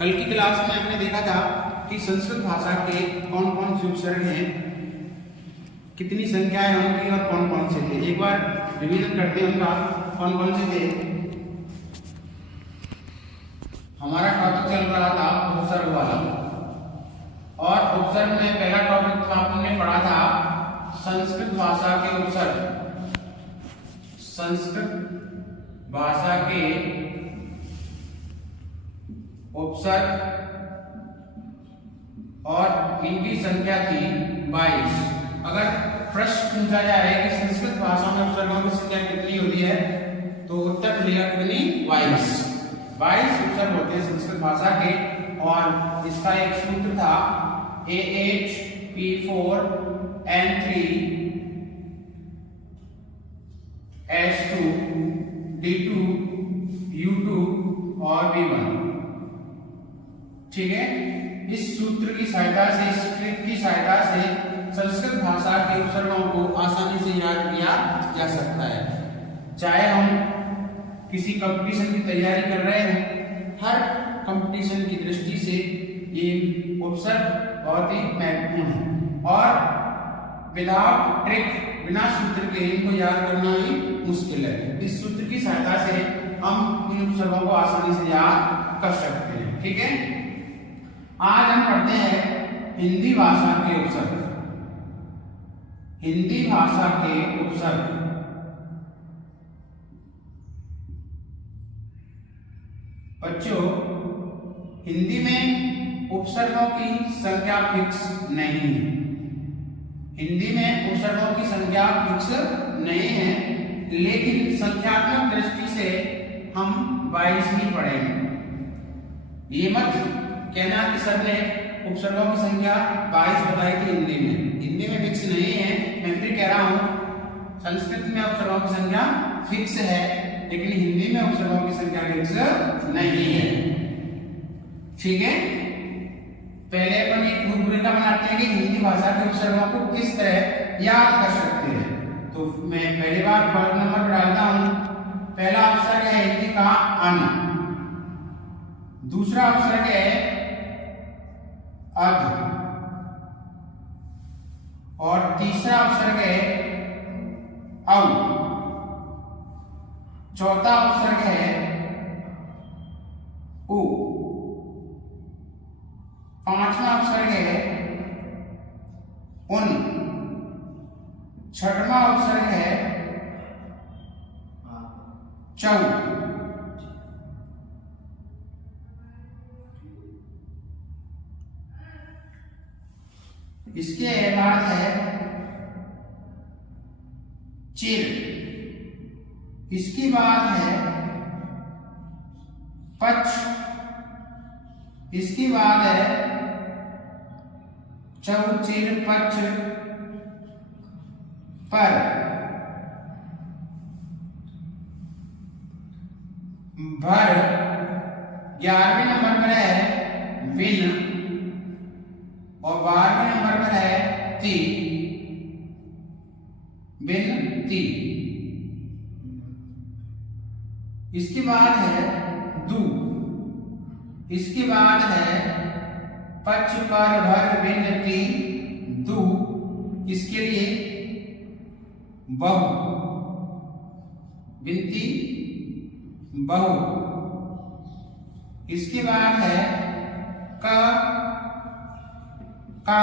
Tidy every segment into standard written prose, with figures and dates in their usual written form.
कल की क्लास में हमने देखा था कि संस्कृत भाषा के कौन कौन से उपसर्ग हैं, कितनी संख्याएं उनकी और कौन कौन से थे। एक बार रिवीजन करते हैं उनका कौन कौन से थे। हमारा टॉपिक चल रहा था उपसर्ग वाला, और उपसर्ग में पहला टॉपिक था हमने पढ़ा था संस्कृत भाषा के उपसर्ग। संस्कृत भाषा के उपसर्ग और इनकी संख्या थी 22। अगर प्रश्न पूछा जाए कि संस्कृत भाषा में उपसर्गों की संख्या कितनी होती है तो उत्तर मिलेगा कितनी, 22 उपसर्ग होते हैं संस्कृत भाषा के। और इसका एक सूत्र था AH P4 N3 S2 D2 U2 और B1। ठीक है, इस सूत्र की सहायता से, इस ट्रिक की सहायता से संस्कृत भाषा के उपसर्गों को आसानी से याद किया जा सकता है। चाहे हम किसी कंपटीशन की तैयारी कर रहे हैं, हर कंपटीशन की दृष्टि से ये उपसर्ग बहुत ही महत्वपूर्ण है, और विदाउट ट्रिक, बिना सूत्र के इनको याद करना ही मुश्किल है। इस सूत्र की सहायता से हम इन उपसर्गों को आसानी से याद कर सकते हैं। ठीक है, आज हम पढ़ते हैं हिंदी भाषा के उपसर्ग। हिंदी भाषा के उपसर्ग। बच्चों, हिंदी में उपसर्गों की संख्या फिक्स नहीं है। हिंदी में उपसर्गों की संख्या फिक्स नहीं है, लेकिन संख्यात्मक दृष्टि से हम 22 ही पढ़ेंगे। ये मत कहना कि सर ने उपसर्गों की संख्या 22 बताई थी हिंदी में। हिंदी में फिक्स नहीं है, मैं फिर कह रहा हूं संस्कृत में उपसर्गों की संख्या फिक्स है, लेकिन हिंदी में उपसर्गों की संख्या फिक्स नहीं है। ठीक है, पहले अपन एक रूपरेखा बनाते हैं कि हिंदी भाषा के उपसर्गों को किस तरह याद कर सकते हैं। तो मैं पहली बार फॉर्म नंबर डालता हूं। पहला उपसर्ग है हिंदी का अन, दूसरा उपसर्ग है अध, और तीसरा उपसर्ग है औ, चौथा उपसर्ग है उ, पांचवा उपसर्ग है उन, छठवां उपसर्ग है चौ, इसके बाद है चिर, इसके बाद है पच, इसके बाद है चौ, चिर, पच, पर, भर, 11वें नंबर पर है विन, और 12वें नंबर पर है ती, बिन ती। इसके बाद है दू, इसके बाद है पच, पर, भर, बिन, ती, दू। इसके लिए बहु, बिनती, बहु। इसके बाद है क, का,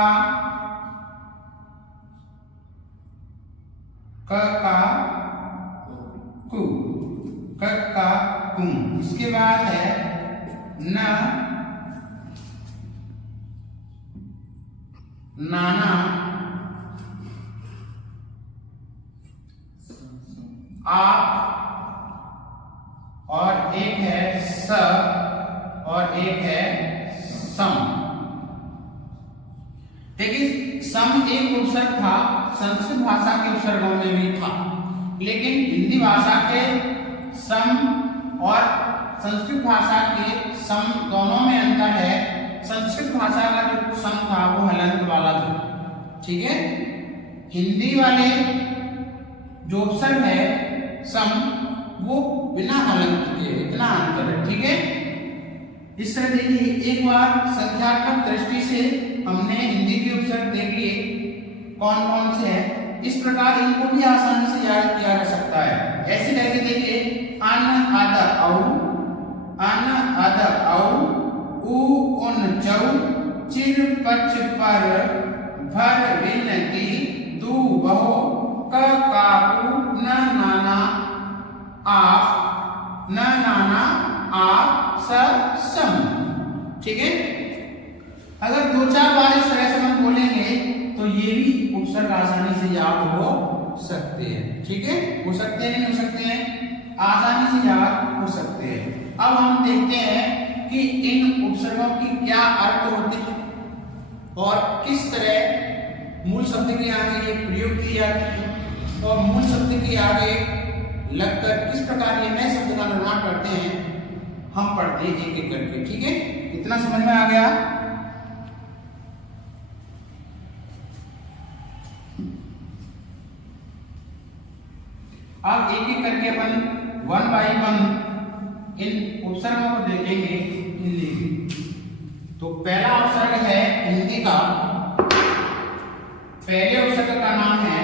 क, का, कु, क, का, कु। इसके बाद है न, नाना, आप, और एक है स, और एक है सम। देखिए, सम एक उपसर्ग था, संस्कृत भाषा के उपसर्गों में भी था, लेकिन हिंदी भाषा के सम और संस्कृत भाषा के सम दोनों में अंतर है। संस्कृत भाषा का जो सम था वो हलंत वाला था। ठीक है, हिंदी वाले जो उपसर्ग है सम, वो बिना हलंत के, इतना अंतर है। ठीक है, इस तरह देखिए, एक बार संख्यात्मक दृष्टि से हमने हिंदी के उपसर्ग देख लिए कौन कौन से हैं। इस प्रकार इनको भी आसानी से याद किया जा सकता है। ऐसे करके देखिए, अन अद औ, अन अद औ, उ उन चौ, चिर पच पर, भर रिन की, दू बहु, क काकू, न नाना आप, न नाना आप, स सम। ठीक है, अगर दो चार बार इस तरह से हम बोलेंगे तो ये भी उपसर्ग आसानी से याद हो सकते हैं। ठीक है, हो सकते हैं, नहीं हो सकते हैं, आसानी से याद हो सकते हैं। अब हम देखते हैं कि इन उपसर्गों की क्या अर्थ होते हैं और किस तरह मूल शब्द के आगे ये प्रयोग किए जाते हैं और मूल शब्द के आगे लगकर किस प्रकार ये नए शब्द का निर्माण करते हैं, हम पढ़ते हैं एक एक करके। ठीक है, इतना समझ में आ गया। अब एक एक करके अपन 1 by 1 इन उपसर्गों को देखेंगे हिंदी की। तो पहला उपसर्ग है हिंदी का, पहले उपसर्ग का नाम है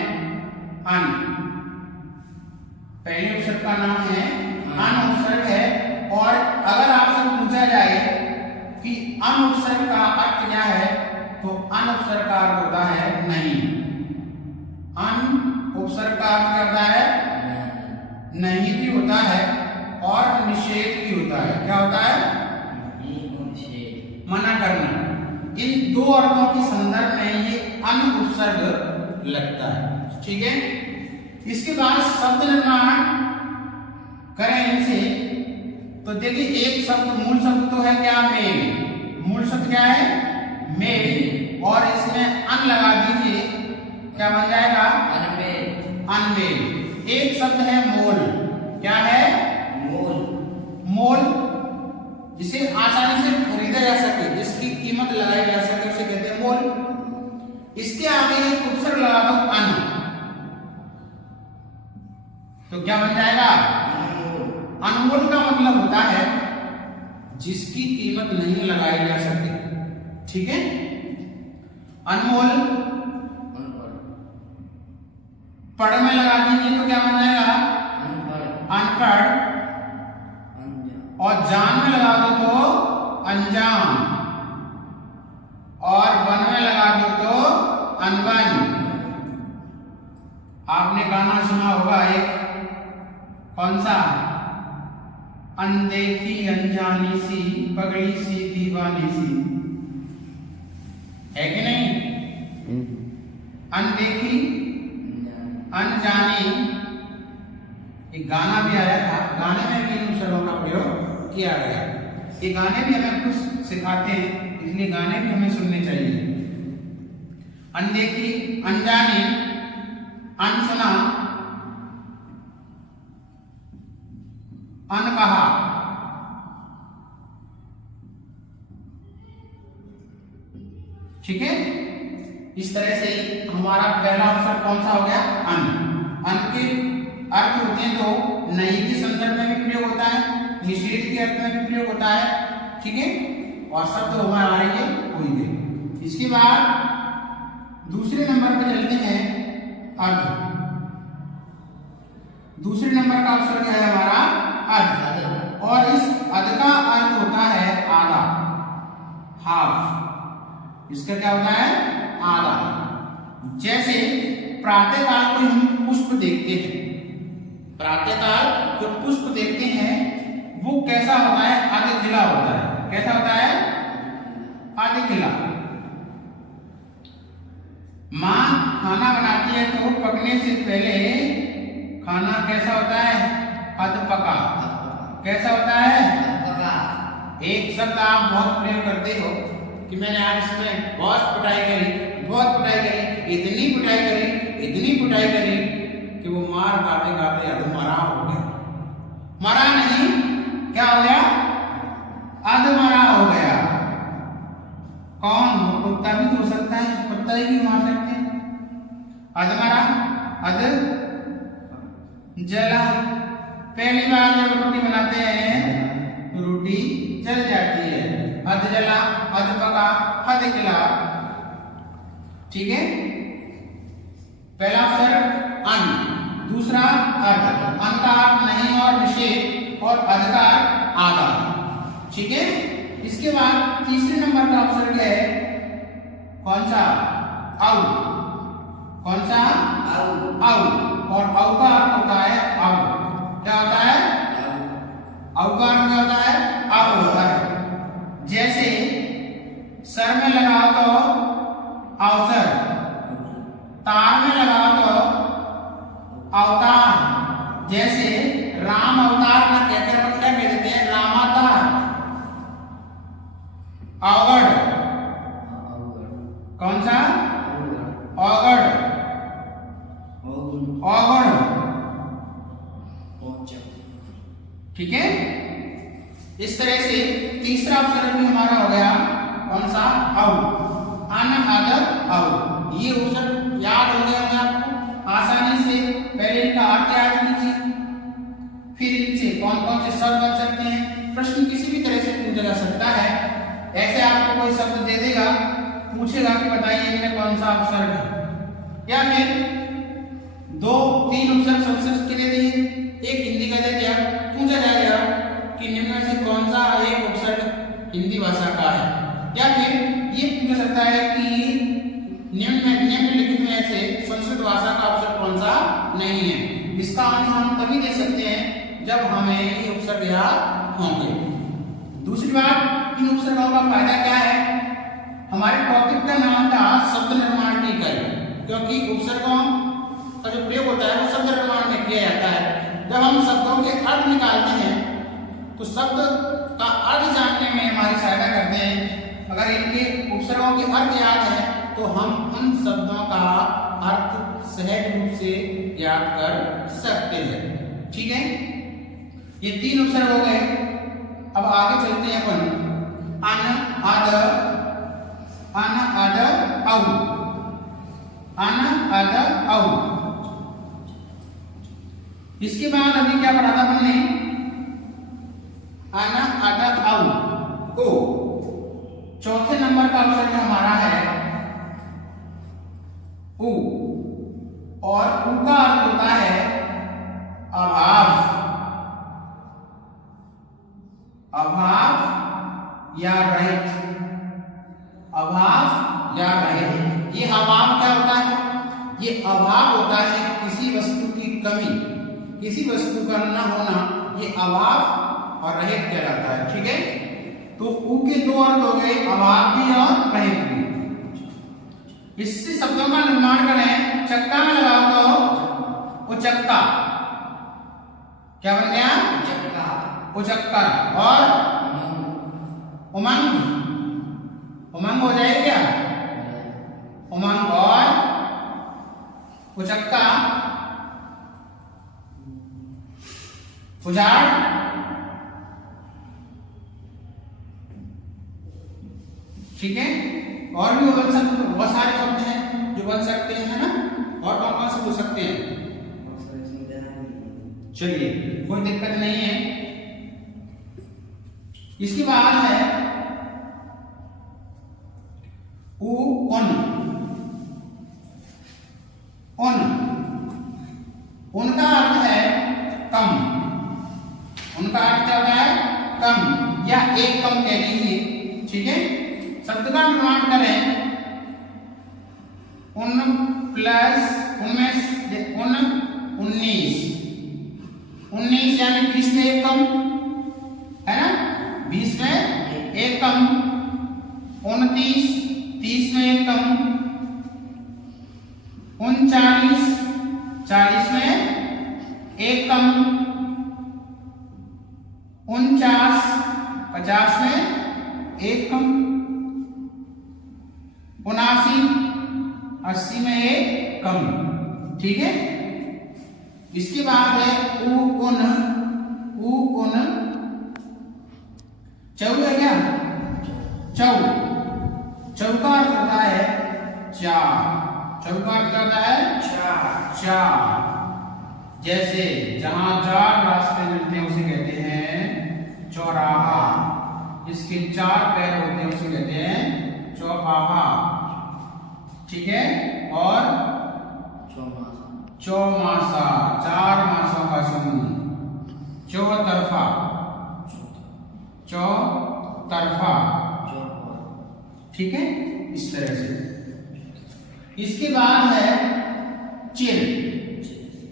अन। पहले उपसर्ग का नाम है अन उपसर्ग है। और अगर आपसे पूछा जाए कि अन उपसर्ग का अर्थ क्या है, तो अन उपसर्ग का अर्थ होता है नहीं। अन उपसर्ग का अर्थ क्या होता है? नहीं भी होता है और निषेध भी होता है। क्या होता है? मना करना। इन दो अर्थों के संदर्भ में ये अन उपसर्ग लगता है। ठीक है, इसके बाद शब्द निर्माण करें इनसे, तो देखिए एक शब्द, मूल शब्द तो है क्या? मेल। मूल शब्द क्या है? मेल। और इसमें अन लगा दीजिए, क्या बन जाएगा? अनमेल। अनमेल। एक शब्द है मोल। क्या है? मोल। मोल जिसे आसानी से खरीदा जा सके, जिसकी कीमत लगाई जा सके, उसे कहते हैं मोल। इसके आगे एक उपसर्ग लगा दो अन, तो क्या बन जाएगा? अनमोल का मतलब होता है जिसकी कीमत नहीं लगाई जा सकती। ठीक है, अनमोल पढ़ में लगा दीजिए तो क्या बन जाएगा? अनपढ़। और जान में लगा दो तो अनजान। और वन में लगा दो तो अनबन। आपने गाना सुना होगा एक, कौन सा? अनदेखी अनजानी सी, पगड़ी सी दीवानी सी, है कि नहीं? अनदेखी अनजानी, एक गाना भी आया था, गाने में भी इन उपसर्गों का प्रयोग किया गया। ये गाने भी हमें कुछ सिखाते हैं, इसलिए गाने भी हमें सुनने चाहिए। अनदेखी, अनजानी, अनसुना, अनकहा। ठीक है, इस तरह से हमारा पहला अक्षर कौन सा हो गया? अन। अन के अर्थ होते हैं तो नहीं के संदर्भ में भी प्रयोग होता है, निषेध के अर्थ में भी प्रयोग होता है। ठीक है, और शब्द हमारे ये हुई गए। इसके बाद दूसरे नंबर पर चलते हैं अर्ध। दूसरे नंबर का अक्षर क्या है हमारा? अर्ध। और इस अर्ध का अर्थ होता है आधा, हाफ। इसका क्या होता है? आधा। जैसे प्रातःकाल को हम पुष्प देखते हैं, प्रातःकाल जो पुष्प देखते हैं वो कैसा होता है? आधे खिला होता है। कैसा होता है? आधे खिला। माँ खाना बनाती है तो पकने से पहले खाना कैसा होता है? अध पका। कैसा होता है? एक शब्द आप बहुत प्रयोग करते हो कि मैंने आज इसमें बहुत पिटाई करी, बहुत पिटाई करी, इतनी पिटाई करी, इतनी पिटाई करी कि वो मार खाते खाते अधमरा हो गया। मरा नहीं, क्या हो गया? अधमरा हो गया। कौन? वो कुत्ता भी तो हो सकता है, कुत्ता ही भी मार सकते हैं। अधमरा, अध जला। पहली बार जब रोटी बनाते हैं तो रोटी जल जाती है। अध जला, अध पका, हद खिला। ठीक है, पहला अक्षर अन, दूसरा अर्ध। अन का अर्थ नहीं और निषेध और अर्ध का अर्थ आधा। ठीक है, इसके बाद तीसरे नंबर का अक्षर क्या है? कौन सा? औ। कौन सा? औ। और औ का अर्थ होता है अब। क्या होता है? औ का अर्थ क्या होता है? अब होता है। जैसे सर में लगाओ तो अवसर, तार में लगाओ तो अवतार। जैसे राम अवतार ना कहकर हम क्या कह देते हैं? रामावतार। अवगढ़, कौन सा? अवगढ़, अवगढ़। ठीक है, इस तरह से तीसरा अक्षर भी हमारा हो गया कौन सा? औ। अन, अद, औ। ये अक्षर याद हो गया होगा आपको आसानी से। पहले इनका अर्थ याद कीजिए, फिर इनसे कौन कौन से शब्द बन सकते हैं। प्रश्न किसी भी तरह से पूछा जा सकता है। ऐसे आपको कोई शब्द दे देगा, पूछेगा कि बताइए इनमें कौन सा अक्षर है, या फिर दो तीन अक्षर संस्कृत के दे दिए, एक हिंदी का दे दिया। पूछा जाएगा कि निम्न में से कौन सा एक अक्षर हिंदी भाषा का है, या फिर ये पूछा सकता है कि निम्नलिखित में से संस्कृत भाषा का अक्षर कौन सा नहीं है। इसका आंसर हम तभी दे सकते हैं जब हमें ये अक्षर याद होंगे। दूसरी बात, इन उपसर्गों का फायदा क्या है? हमारे टॉपिक का नाम था शब्द निर्माण की इकाई, क्योंकि उपसर्गों का जो प्रयोग होता है वो शब्द निर्माण में किया जाता है। जब हम शब्दों के अर्थ निकालते हैं तो शब्द का अर्थ जानने में हमारी सहायता करते हैं। अगर इनके उपसर्गों के अर्थ याद है तो हम उन शब्दों का अर्थ सहज रूप से ज्ञात कर सकते हैं। ठीक है, ये तीन उपसर्ग हो गए। अब आगे चलते हैं अपन। अन, अद, अन, अद, औ। अन, अद, औ। इसके बाद अभी क्या पढ़ा था हमने? अन, अद, औ, ओ। चौथे नंबर का अक्षर जो हमारा है उ, और उ का अर्थ होता है अभाव, अभाव या रहित, अभाव या रहित। ये अभाव क्या होता है? ये अभाव होता है किसी वस्तु की कमी, किसी वस्तु का न होना, ये अभाव और रहित कहलाता है। ठीक है, तो उ के दो अर्थ हो गए, अभाव भी और रहित भी। इससे शब्दों का निर्माण करें। चक्का में लगाओ तो उचक्का, क्या बन गया? उचक्का। और उमंग, उमंग हो जाए क्या? उमंग और उचक्का। उजाड़, ठीक है। और भी बन सकते, बहुत सारे शब्द हैं जो बन सकते हैं, है ना? और कौन कौन से हो सकते हैं? चलिए, कोई दिक्कत नहीं है। इसके बाद है उ, उन। उन, उनका अर्थ है कम। उनका अर्थ क्या होता है? कम या एक कम कह लीजिए। ठीक है, शब्द का निर्माण करें। उन प्लस उनमें उन 19, 19 यानी 20 में एक कम, है ना? 20 में एक कम। 29, 30 में एक कम। 39, 40 में एक कम। 49, 50 में एक कम। 79, 80 में एक कम। ठीक है, इसके बाद है उ, उन। उ, उन, चौ है क्या? चौ, चौ का अर्थ होता है चार। चौ का अर्थ होता है चार। जैसे जहां चार रास्ते मिलते हैं उसे कहते हैं चौराहा। जिसके 4 पैर होते हैं उसे कहते हैं चौपाहा। ठीक है, और चौमासा 4 मासों का समूह। चौतरफा, चौतरफा। ठीक है, इस तरह से। इसके बाद है चिर।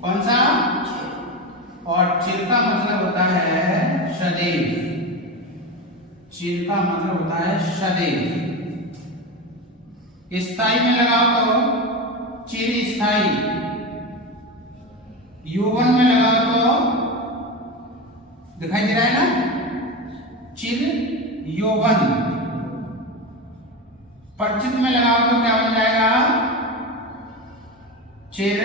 कौन सा? और चिर का मतलब होता है सदैव। चिर का मतलब होता है सदैव। स्थाई में लगाओ तो चिर स्थाई। यौवन में लगाओ तो दिखाई दे रहा है ना, चिर यौवन। परिचित में लगाओ तो क्या बन जाएगा? चिर,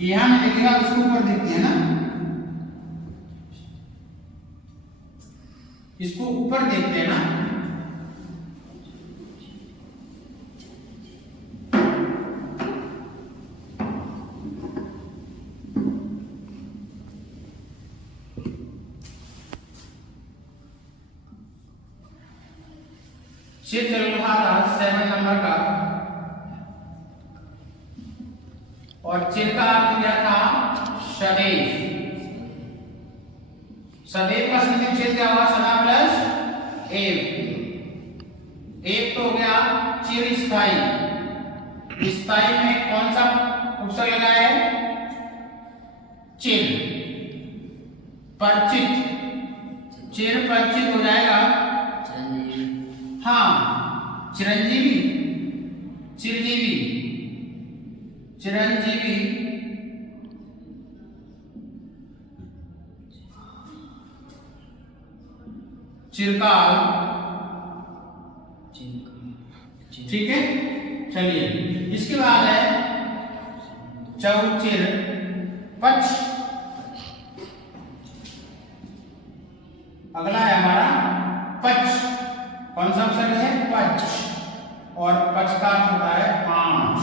यहां में लिखेगा उसको ऊपर देखते हैं ना, इसको ऊपर देखते हैं ना, चिर चल रहा था 7 नंबर का, और चिर का अर्थ क्या था? सदैव। सदैव का संधि छेद क्या हुआ? सदा प्लस एव। एक तो हो गया चिर स्थाई। स्थाई में कौन सा उपसर्ग लगा है? चिर। परिचित, चिर परिचित हो जाएगा। हाँ, चिरंजीवी, चिरजीवी, चिरंजीवी, चिरकाल। ठीक है, चलिए इसके बाद है चौचिर पक्ष। अगला है हमारा पक्ष। कौन सा अक्षर है? पक्ष। और पक्ष का अर्थ होता है 5।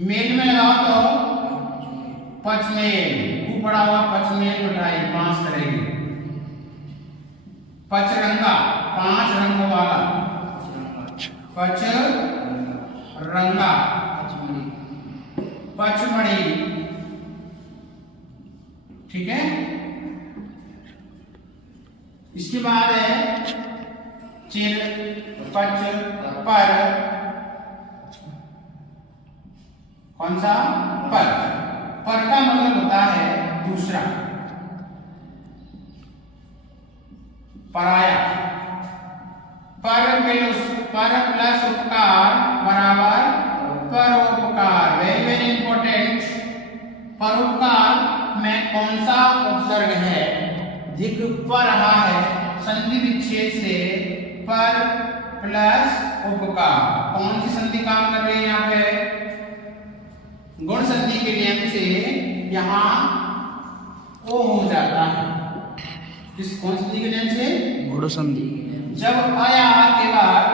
मेल में लगाओ तो पचमेल, पड़ा हुआ पचमेल मिठाई 5 तरह की। पचरंगा 5 रंगों वाला। पचरंगा, पचमढ़ी। ठीक है, इसके बाद है चिर, पच, पर। कौन सा? पर। पर का मतलब होता है दूसरा, पराया। पर प्लस उपकार बराबर परोपकार। Very very important. परोपकार में कौन सा उपसर्ग है? दिख पर रहा है संधि विच्छेद से पर प्लस उपकार। कौन सी संधि काम कर रही है यहाँ पे? गुण संधि के नियम से यहाँ ओ हो जाता है। किस कौन संधि के नियम से? गुण संधि। जब आया के बाद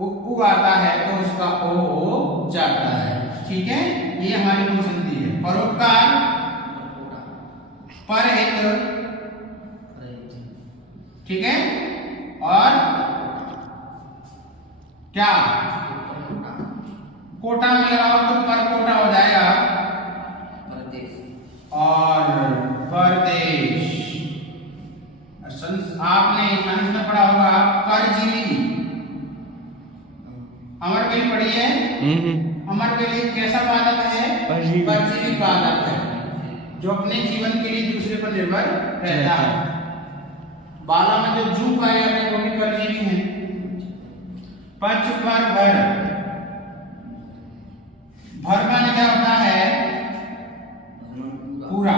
उ आता है तो उसका ओ हो जाता है। ठीक है, ये हमारी गुण संधि है। परोपकार, परहित। ठीक है, और क्या? कोटा में लगाओ तो पर कोटा हो जाएगा। और परदेश। आपने साइंस में पढ़ा होगा परजीवी। अमरबेल पढ़ी है? अमरबेल एक कैसा पादप है? परजीवी पादप है, जो अपने जीवन के लिए दूसरे पर निर्भर रहता है। बाला में जो जू पाए जाते हैं वो भी परजीवी हैं। पच पर भर। भर माने क्या होता है? पूरा।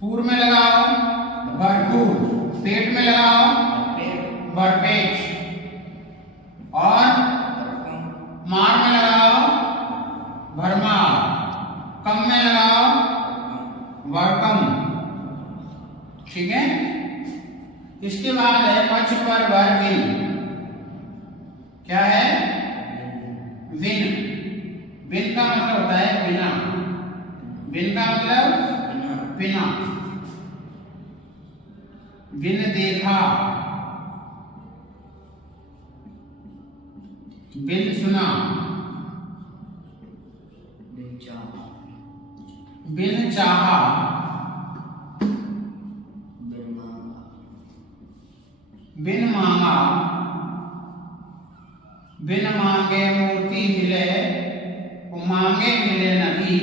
पूर में लगाओ भरपूर। पेट में लगाओ भरपेट। और मार में लगाओ भरमार। कम में लगाओ भरकम। ठीक है, इसके बाद है पक्ष पर भर विन। क्या है? विन। विन का का मतलब होता है बिना, बिन का मतलब बिना, बिन देखा, बिन सुना, बिन चाहा, बिन मांगा, बिन मांगे मोती मिले, मांगे मिले नहीं,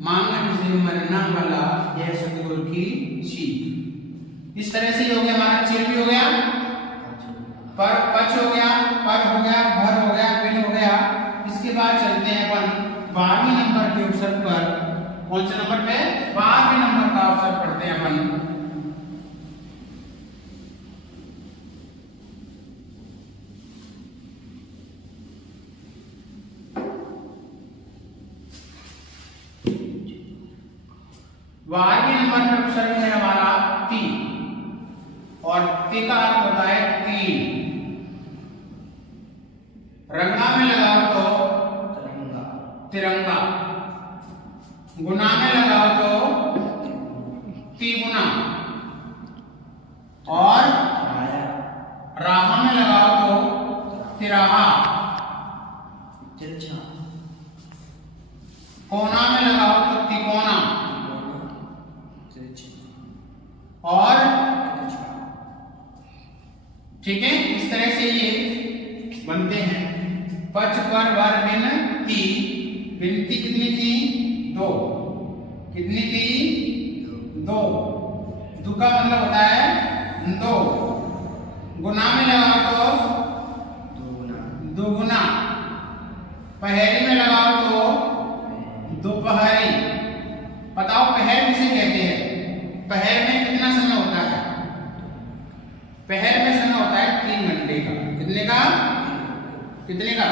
मांगन से मरना वाला, यह सतगुरु की सीख। इस तरह से हो गया हमारा चिर भी हो गया, पर पच हो गया, पर हो गया, भर हो गया, बिन हो गया। इसके बाद चलते हैं अपन 12वें नंबर के अवसर पर। कौन से नंबर पे? 12वें नंबर का अवसर पढ़ते हैं अपन। बारहवें नंबर पर अक्षर है हमारा ती, और ती का अर्थ होता है तीन। रंगा में लगाओ तो तिरंगा, गुना में लगाओ तो तिगुना, और राहा में लगाओ तो तिराहा, कोना में लगाओ तो तिकोना, और ठीक है, इस तरह से ये बनते हैं। पच पर वर बिन ती, बिनती कितनी थी? 2। कितनी थी? 2। दु का मतलब होता है 2। गुना में लगाओ तो दुगुना, पहरी में लगाओ तो दोपहरी। बताओ पहर किसे कहते हैं? पहर में कितना समय होता है? पहर में समय होता है 3 घंटे का। कितने का? कितने का?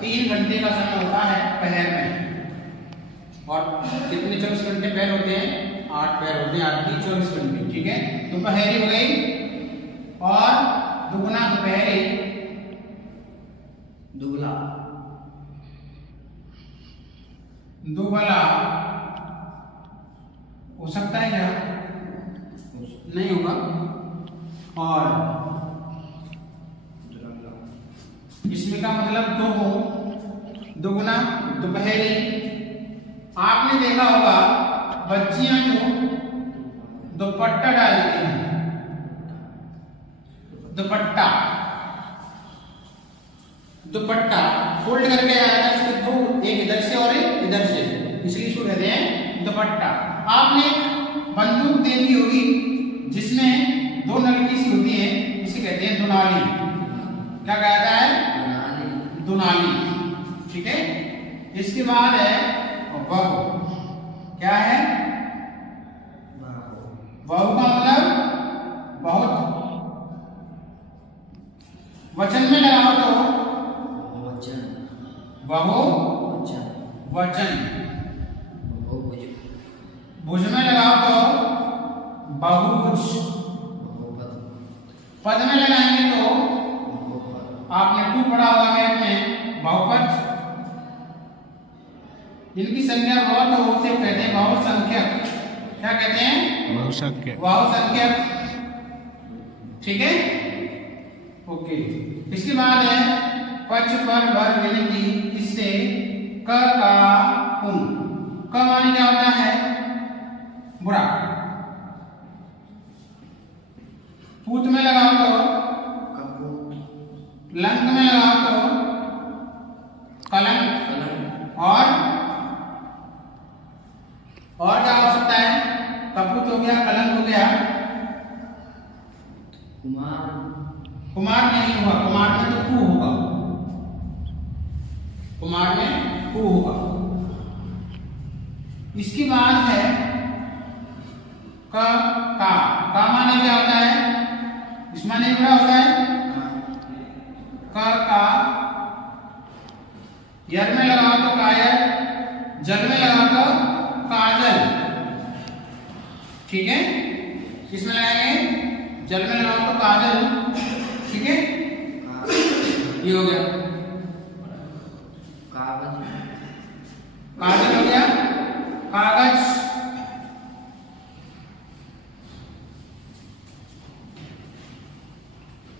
3 घंटे का समय होता है पहर में। और कितने 24 घंटे पहर होते हैं? 8 पहर होते हैं, 8 की 24 घंटे। ठीक है, दोपहरी हो गई, और दुगुना दोपहरी, दुगला, दुबला हो सकता है क्या? नहीं होगा। और इसमें का मतलब 2 हो, दुगुना दोपहरी। आपने देखा होगा बच्चियां जो दुपट्टा डालती हैं, दुपट्टा, दुपट्टा फोल्ड करके आया था, इसके 2, एक इधर से और एक इधर से, इसलिए इसको कहते हैं दुपट्टा। आपने बंदूक देखी होगी जिसमें 2 नलकी सी होती है, इसे कहते हैं दुनाली। क्या कहता है? दुनाली। ठीक है, इसके बाद है बहु। क्या है? बहु का मतलब बहुत। वचन में लगाओ तो बहु वचन, भुज में लगाओ तो बहुभुज, पद में लगाएंगे तो आपने 2 पढ़ा होगा मैथ में, बहुपद। इनकी संख्या बहुत हो उसे कहते हैं बहुसंख्यक। क्या कहते हैं? बहुसंख्यक। बहुसंख्यक। ठीक है, ओके। इसके बाद है पच पर भर विनती, इससे क का कुम। क माने क्या होता है? बुरा। पूत में लगाओ तो लंक में लगाओ तो कलंक, और क्या हो सकता है? कपूत हो गया, कलंक हो गया, कुमार नहीं हुआ, कुमार में तो कु होगा, कुमार में कु होगा। इसकी बात है का माने क्या होता है? इस माने क्या होता है? का यर में लगाओ तो कायर, जल में लगाओ तो काजल। ठीक है, किसमें लगाएंगे? जल में लगाओ तो काजल। ठीक है, ये हो गया।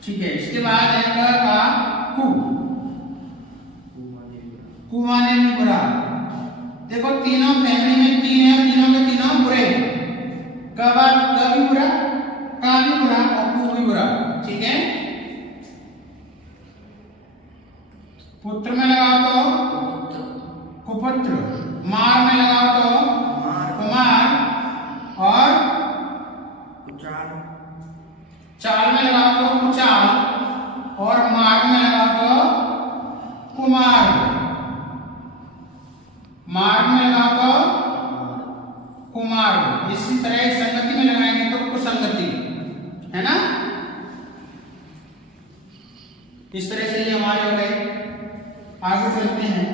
ठीक है। इसके बाद है क का कु, कु माने भी बुरा। देखो तीनों फैमिली में तीन है, तीनों के तीनों बुरे। क भी बुरा, का भी बुरा और कु भी बुरा। ठीक है। पुत्र में लगाओ तो कुपुत्र, मार में लगाओ तो कुमार और चाल में लगाओ तो कुचाल और मार्ग में लगाओ तो कुमार, मार्ग में लगाओ तो कुमार। इसी तरह संगति में लगाएंगे तो कुसंगति, है ना। इस तरह से ये हमारे हो गए। आगे चलते हैं।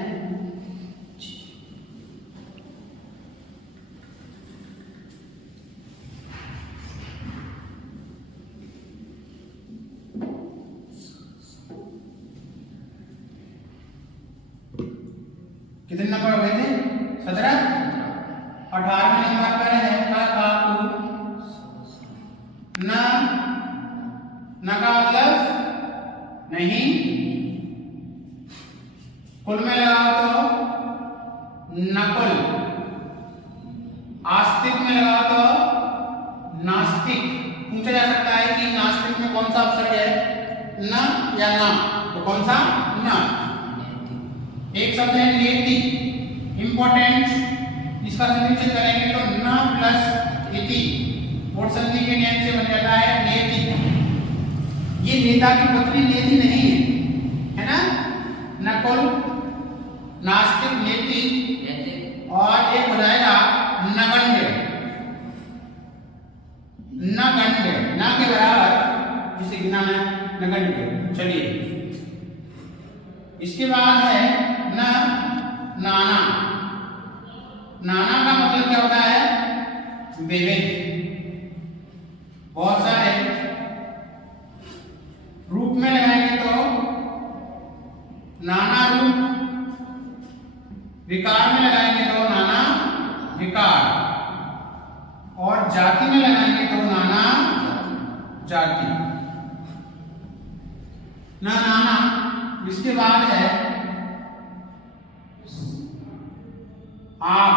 कितने नंबर हो गए थे? 17। 18वें नंबर पर है का कु, न का मतलब नहीं। कुल में लगाओ तो नकुल, आस्तिक में लगाओ तो नास्तिक। पूछा जा सकता है कि नास्तिक में कौन सा अक्षर है, न या ना, तो कौन सा? न। एक शब्द है नेति, इंपॉर्टेंट, इसका संयोजन करेंगे तो न प्लस इति और संधि के नियम से बन जाता है नेति। ये नेता की पत्नी नेति नहीं है, है ना। नकुल, नास्तिक, नेति और एक हो जाएगा नगण्य, नगण्य, न के बराबर जिसे गिना है नगण्य। चलिए इसके बाद है न नाना। नाना का मतलब क्या होता है? विविध, बहुत सारे। रूप में लगाएंगे तो नाना रूप, विकार में लगाएंगे तो नाना विकार और जाति में लगाएंगे तो नाना जाति। ना नाना। इसके बाद है आप।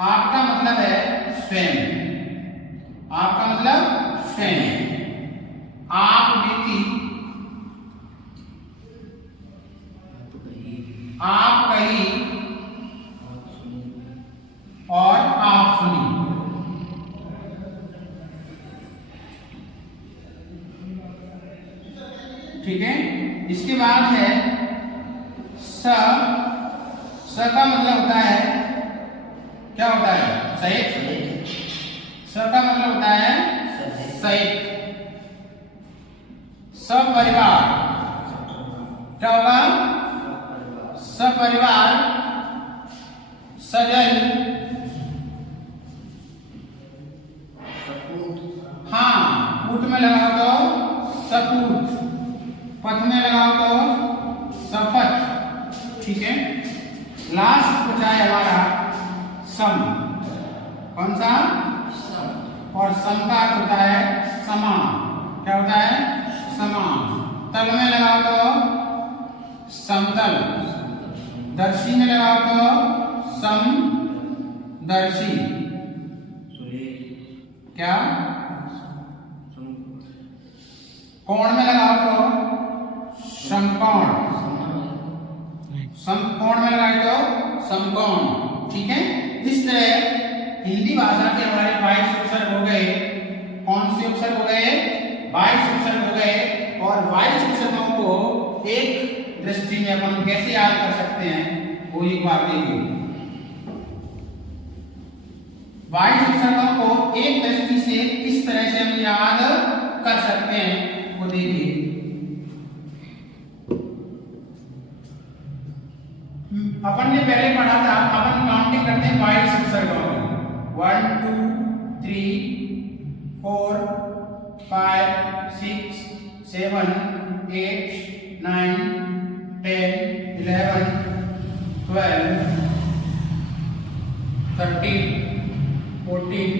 आप का मतलब है स्वयं, आप का मतलब स्वयं। आप बीती, आप कही और आप सुनी। ठीक है। इसके बाद है स। स का मतलब होता है, क्या होता है? सहित। स का मतलब होता है सहित। सपरिवार, क्या होगा? सपरिवार, सजल, हाँ पूत में लगाओ तो सपूत, पथ में लगाओ तो सपथ। ठीक है। लास्ट बचा है हमारा सम। कौन सा? सम। और सम का अर्थ होता है समान। क्या होता है? समान। तल में लगाओ तो समतल, दर्शी में लगाओ तो समदर्शी। क्या? कोण में लगाओ तो समकोण, समकोण में लगाए तो समकोण। ठीक है। इस तरह हिंदी भाषा के हमारे 22 उपसर्ग हो गए। कौन से उपसर्ग हो गए? 22 उपसर्ग हो गए। और 22 उपसर्गों को एक दृष्टि में अपन कैसे याद कर सकते हैं वो एक बात देखिए। 22 उपसर्गों को एक दृष्टि से किस तरह से हम याद कर सकते हैं वो देखिए। अपन ने पहले पढ़ा था, अपन काउंटिंग करते हैं 22 उपसर्गों में। 1 2 3 4 5 6 7 8 9 10 11 12 13 14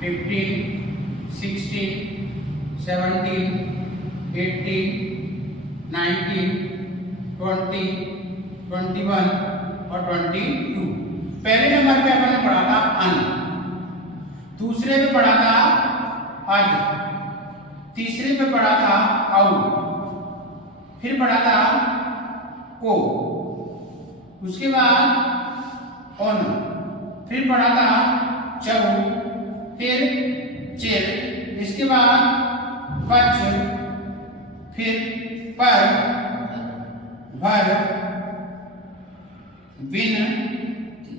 15 16 17, 18, 19, 20, 21 और 22। पहले नंबर पे अपन ने पढ़ा था अन, दूसरे पे पढ़ा था अज, तीसरे पे पढ़ा था औ, फिर पढ़ा था ओ, उसके बाद ओन, फिर पढ़ा था चौ, फिर चिर, इसके बाद पच, फिर पर, भर, विन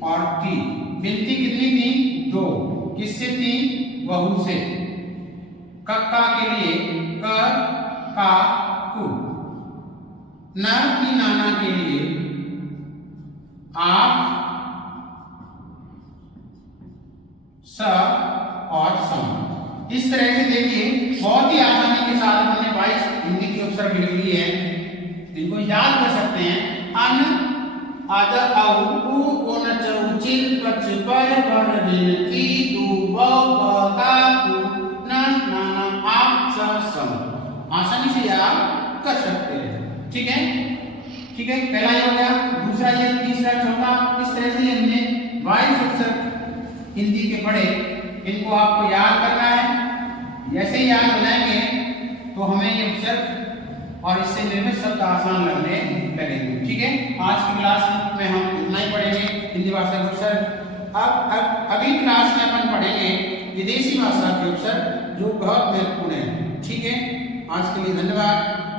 और ती। विनती कितनी थी? 2। किससे थी? बहु से। कक्का के लिए क, का, कु। न की नाना के लिए आप, स और सम। इस तरह से देखिए बहुत ही आसानी के साथ हमने 22 हिंदी के उपसर्ग लिख लिए हैं, इनको याद कर सकते हैं। अन, आद, औ, उ, ओन, चौ, चिर, पच, पर, भर, विन, ती, दू, ब, क, का, कु, न, नाना, आप, स, सम। आसानी से याद कर सकते हैं। ठीक है, ठीक है, पहला ये हो गया, दूसरा ये, तीसरा, चौथा। इस तरह से हमने 22 उपसर्ग हिंदी के पढ़े, इनको आपको याद करना है। जैसे ही याद हो जाएंगे तो हमें ये उपसर्ग और इससे निर्मित शब्द आसान लगने लगेंगे। ठीक है, आज की क्लास में हम इतना ही पढ़ेंगे हिंदी भाषा के उपसर्ग। अब अगली क्लास में अपन पढ़ेंगे विदेशी भाषा के उपसर्ग जो बहुत महत्वपूर्ण है। ठीक है, आज के लिए धन्यवाद।